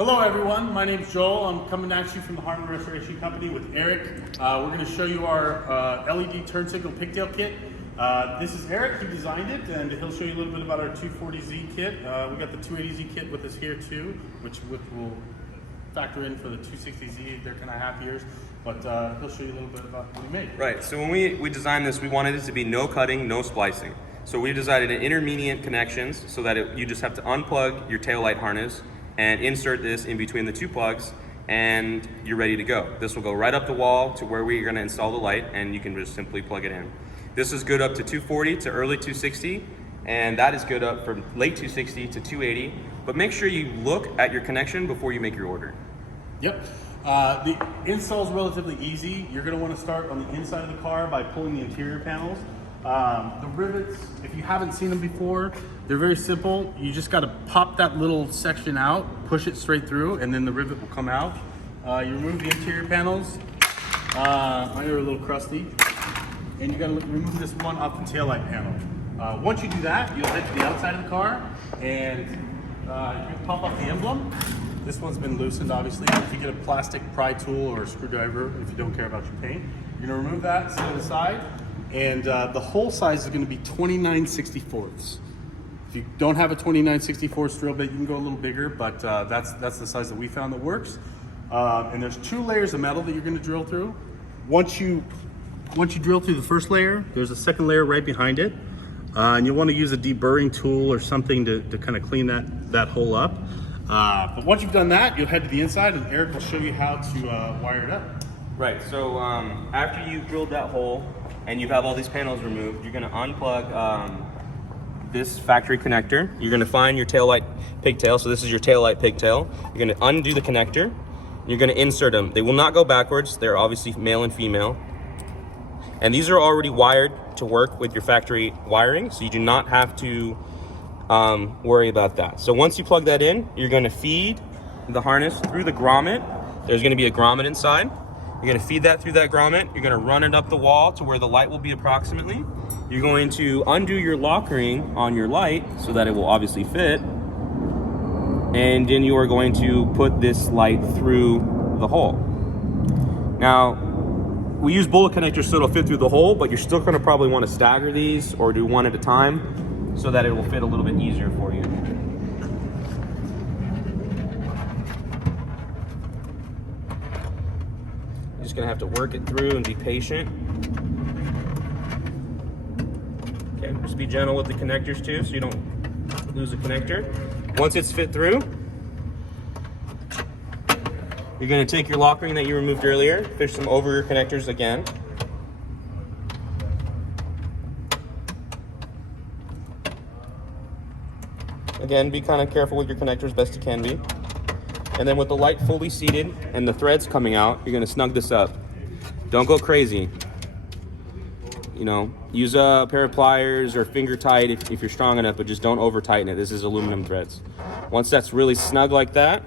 Hello everyone, my name's Joel. I'm coming at you from the Harmon Restoration Company with Eric. We're going to show you our LED turn signal pigtail kit. This is Eric, he designed it, and he'll show you a little bit about our 240Z kit. We got the 280Z kit with us here too, which will factor in for the 260Z. They're kind of half years, but he'll show you a little bit about what we made. Right, so when we designed this, we wanted it to be no cutting, no splicing. So we designed an intermediate connections so that you just have to unplug your taillight harness and insert this in between the two plugs, and you're ready to go. This will go right up the wall to where we're gonna install the light, and you can just simply plug it in. This is good up to 240 to early 260, and that is good up from late 260 to 280. But make sure you look at your connection before you make your order. Yep. The install is relatively easy. You're going to want to start on the inside of the car by pulling the interior panels. The rivets, if you haven't seen them before, they're very simple. You just got to pop that little section out, push it straight through, and then the rivet will come out. You remove the interior panels. Mine are a little crusty. And you got to remove this one off the taillight panel. Once you do that, you'll head to the outside of the car and you can pop off the emblem. This one's been loosened, obviously. If you get a plastic pry tool or a screwdriver, if you don't care about your paint, you're gonna remove that, set it aside, and the hole size is gonna be 29/64. If you don't have a 29/64 drill bit, you can go a little bigger, but that's the size that we found that works. And there's 2 layers of metal that you're gonna drill through. Once you drill through the first layer, there's a second layer right behind it. And you'll wanna use a deburring tool or something to kind of clean that hole up. But once you've done that, you'll head to the inside and Eric will show you how to wire it up. Right, so after you've drilled that hole and you have all these panels removed, you're gonna unplug this factory connector. You're gonna find your taillight pigtail, so this is your taillight pigtail. You're gonna undo the connector. You're gonna insert them. They will not go backwards. They're obviously male and female. And these are already wired to work with your factory wiring, so you do not have to worry about that. So once you plug that in, you're going to feed the harness through the grommet. There's going to be a grommet inside. You're going to feed that through that grommet. You're going to run it up the wall to where the light will be approximately. You're going to undo your lock ring on your light so that it will obviously fit. And then you are going to put this light through the hole. Now, we use bullet connectors so it'll fit through the hole, but you're still going to probably want to stagger these or do one at a time, so that it will fit a little bit easier for you. You're just gonna have to work it through and be patient. Okay, just be gentle with the connectors too, so you don't lose the connector. Once it's fit through, you're gonna take your lock ring that you removed earlier, fish them over your connectors again. Again, be kind of careful with your connectors, best you can be. And then with the light fully seated and the threads coming out, you're gonna snug this up. Don't go crazy. You know, use a pair of pliers or finger tight if you're strong enough, but just don't over tighten it. This is aluminum threads. Once that's really snug like that,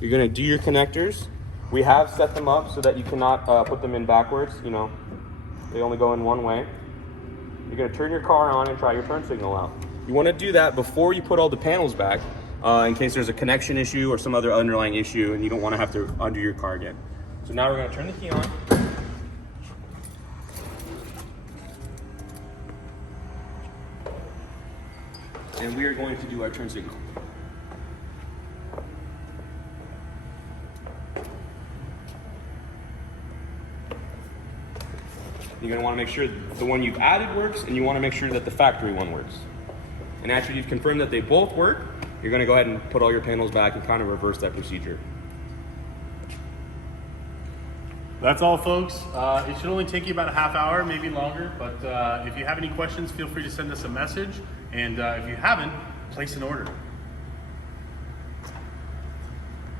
you're gonna do your connectors. We have set them up so that you cannot put them in backwards, you know. They only go in one way. You're gonna turn your car on and try your turn signal out. You want to do that before you put all the panels back in case there's a connection issue or some other underlying issue and you don't want to have to undo your car again. So now we're going to turn the key on. And we are going to do our turn signal. You're going to want to make sure the one you've added works, and you want to make sure that the factory one works. And after you've confirmed that they both work, you're going to go ahead and put all your panels back and kind of reverse that procedure. That's all, folks. It should only take you about a half hour, maybe longer, but if you have any questions, feel free to send us a message. And if you haven't, place an order.